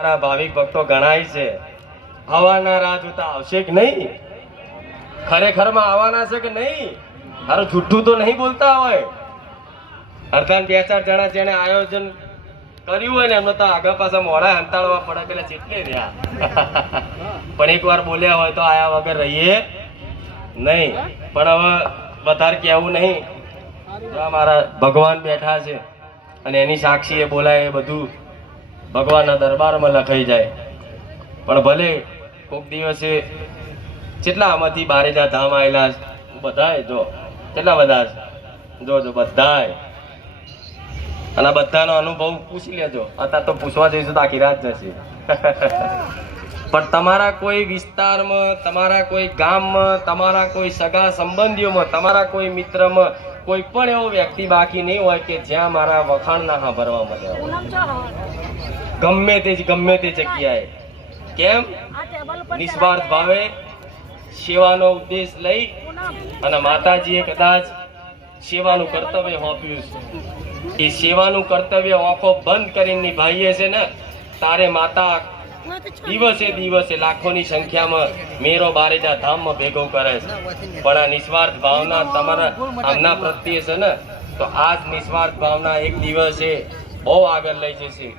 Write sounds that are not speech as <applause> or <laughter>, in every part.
મારા ભાવિક ભક્તો ગણાય છે. આવવાના રાહ જોતા આવશે કે નહીં? ખરેખરમાં આવવાના છે કે નહીં? હારું જુઠ્ઠું તો નહીં બોલતા હોય. અડધાન બે ચાર જણા જેને આયોજન કર્યું હોય ને, એમને તો આગળ પાછા મોડા હંતાળવા પડે પેલા જેટલે રહ્યા. <laughs> પણ એકવાર બોલ્યા હોય તો આયા વગર રહીએ નહીં. પણ હવે વધારે કહેવું નહીં. મારા ભગવાન બેઠા છે અને એની સાક્ષી એ બોલાય એ બધું ભગવાનના દરબારમાં લખાઈ જાય. પણ ભલે કોઈક દિવસે કેટલા આમાંથી બારેજા ધામ આવેલા બધાય જો, કેટલા બધા જો જો, બધાય. અને બધાનો અનુભવ પૂછી લેજો. અત્યારે તો પૂછવા જઈશું તો આખી રાત જશે. <laughs> પણ તમારા કોઈ વિસ્તારમાં, તમારા કોઈ ગામમાં, તમારા કોઈ સગા સંબંધીઓમાં, તમારા કોઈ મિત્રમાં કોઈ પણ એવો વ્યક્તિ બાકી નહીં હોય કે જ્યાં મારા વખાણ ના સાંભળવા મળ્યા ગમે તે ગમે તે જગ્યાએ. કેમ? નિસ્વાર્થ ભાવે સેવાનો ઉદ્દેશ લઈ અને માતાજીએ કદાચ સેવાનું કર્તવ્ય સોંપ્યું છે. એ સેવાનું કર્તવ્ય આંખો બંધ કરીને નિભાઈએ છે ને તારે માતા દિવસે દિવસે લાખોની સંખ્યામાં મેરો બારેજા ધામમાં ભેગો કરે છે. પણ આ નિસ્વાર્થ ભાવના તમારા આમના પ્રત્યે છે ને તો આ જ નિસ્વાર્થ ભાવના એક દિવસે બહુ આગળ લઈ જશે.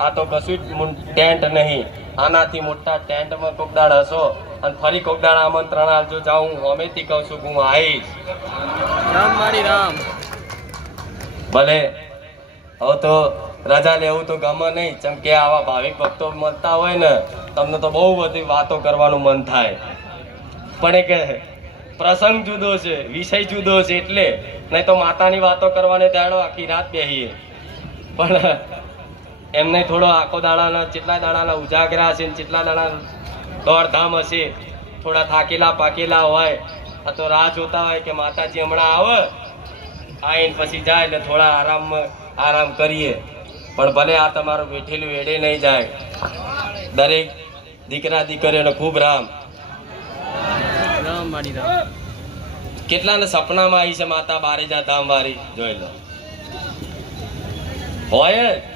આ તો કશું જ ટેન્ટ નહીં. આનાથી મોટા ટેન્ટમાં કોક દાડ હશો અને ફરી કોક દાડ આમંત્રણ આવજો જાઉં હું હમેથી કહું છું હું આવીશ. રામ મારી રામ. ભલે. હવે તો રજા લેવું તો ગમે નહીં. ચમ કે આવા ભાવિક ભક્તો મળતા હોય ને તમને તો બહુ બધી વાતો કરવાનું મન થાય. પણ એ કહે પ્રસંગ જુદો છે વિષય જુદો છે એટલે. નહીં તો માતાની વાતો કરવાને દાડો આખી રાત બેહીએ. પણ એમને થોડો આખો દાડાના જેટલા દાડાના ઉજાગરા હશે ને જેટલા દાડા દોડધામ હશે થોડા થાકેલા પાકેલા હોય આ તો રાહ જોતા હોય કે માતાજી હમણાં આવે. આવીને પછી જાય એટલે થોડા આરામમાં આરામ કરીએ. પણ ભલે આ તમારું બેઠેલું વેડે નહીં જાય. દરેક દીકરા દીકરીઓને ખૂબ રામ. કેટલાને સપનામાં આવી છે માતા બારેજા ધામ વાળી જોઈ લો. હોય જ.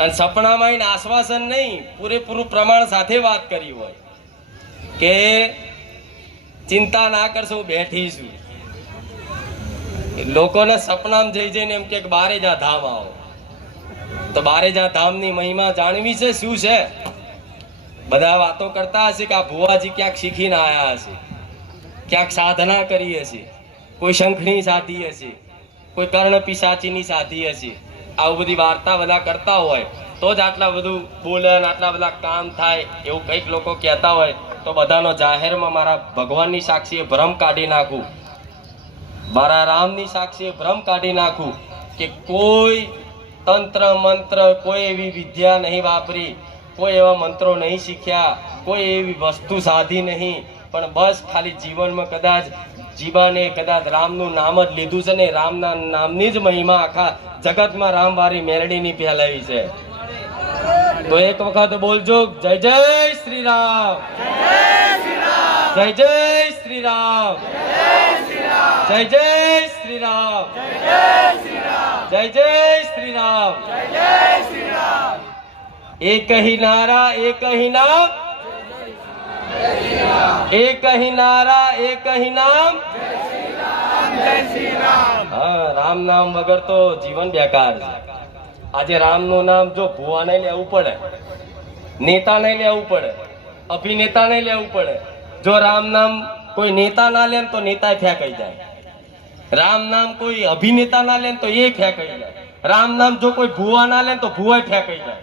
અને સપનામાં આશ્વાસન નહીં, પૂરેપૂરું પ્રમાણ સાથે વાત કરી હોય કે ચિંતા ના કરશો બેઠી છું. લોકોને સપનામાં જઈ જઈને એમ કે બારેજા ધામ આવો. તો બારેજા ધામની મહિમા જાણવી છે, શું છે? બધા વાતો કરતા હશે કે આ ભુવાજી ક્યાંક શીખીને આયા હશે, ક્યાંક સાધના કરી હશે, કોઈ શંખની સાધી હશે, કોઈ કર્ણ પિશાચીની સાધી હશે. આવું બધી વાર્તા બધા કરતા હોય, તો જ આટલા બધું બોલન આટલા બધા કામ થાય એવું કંઈક લોકો કહેતા હોય, તો બધાનો જાહેરમાં મારા ભગવાનની સાક્ષીએ ભ્રમ કાઢી નાખું. મારા રામની સાક્ષીએ ભ્રમ કાઢી નાખું કે કોઈ તંત્ર, મંત્ર, કોઈ એવી વિદ્યા નહીં વાપરી, કોઈ એવા મંત્રો નહીં શીખ્યા, કોઈ એવી વસ્તુ સાધી નહીં, પણ બસ ખાલી જીવનમાં કદાચ જીબાને કદાચ રામનું નામ જ લીધું છે ને રામના નામની જ મહિમા આખા જગતમાં રામવારી મેરડીની ફેલાવી છે. તો એક વખત બોલજો, જય જય શ્રી રામ જય જય શ્રી રામ જય જય શ્રી રામ જય જય શ્રી રામ એક હિ નારા, એક હિ નામ. એક હી નારા એક હી નામ. હા રામ નામ વગર તો જીવન બેકાર આજે રામનું નામ જો ભુવા ને લેવું પડે નેતા ને લેવું પડે અભિનેતા ને લેવું પડે જો રામ નામ કોઈ નેતા ના લે તો નેતા ફેંકાઈ જાય. રામ નામ કોઈ અભિનેતા ના લે તો એ ફેંકાઈ જાય. રામ નામ જો કોઈ ભુવા ના લે તો ભુવા ફેંકાઈ જાય.